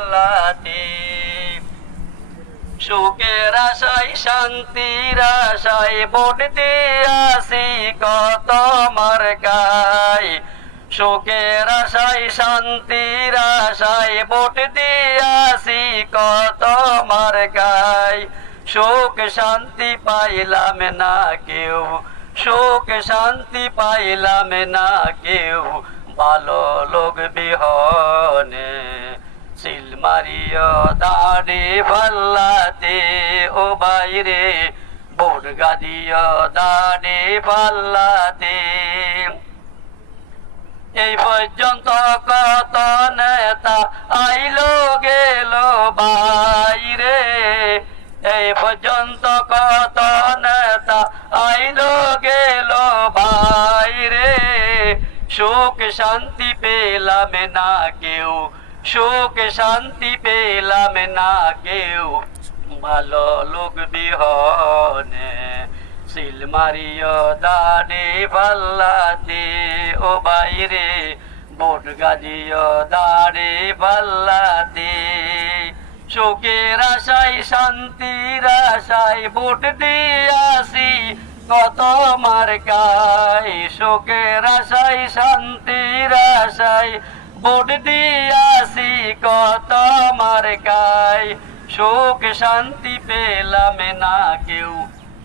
পাল্লাতে সুখের আশায় শান্তির আশায় ভোট দিয়াছি কত মার্কায় সুখের আশায় শান্তির আশায় ভোট দিয়াছি কত মার্কায় সুখ শান্তি পাইলাম না কেউ সুখ শান্তি পাইলাম না কেউ ভালো লোক বিহনে সিল মারিও দাড়ি পাল্লাতে ও বাইরে ভোট গাদিও দাড়ি পাল্লাতে এই পর্যন্ত কত নেতা আইলো গেল বাইরে এই পর্যন্ত কত নেতা আইলো গেল বাইরে সুখ শান্তি পেলাম না কেউ সুখ শান্তি পেলাম না কেউ ভালো লোক বিহনে সিল মারিও দাড়ি পাল্লাতে ও বাইরে ভোট গাদিও দাড়ি পাল্লাতে সুখের আশায় শান্তির আশায় ভোট দিয়াছি কত মার্কায় সুখের আশায় শান্তির আশায় ভোট দিয়াছি কত মার্কায় সুখ শান্তি পেলাম না কেউ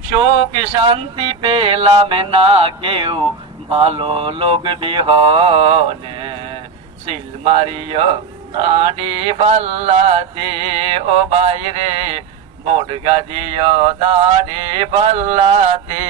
সুখ শান্তি পেলাম না কেউ ভালো লোক বিহনে সিল মারিও দাড়ি পাল্লাতে ও বাইরে ভোট গাদিও দাড়ি পাল্লাতে।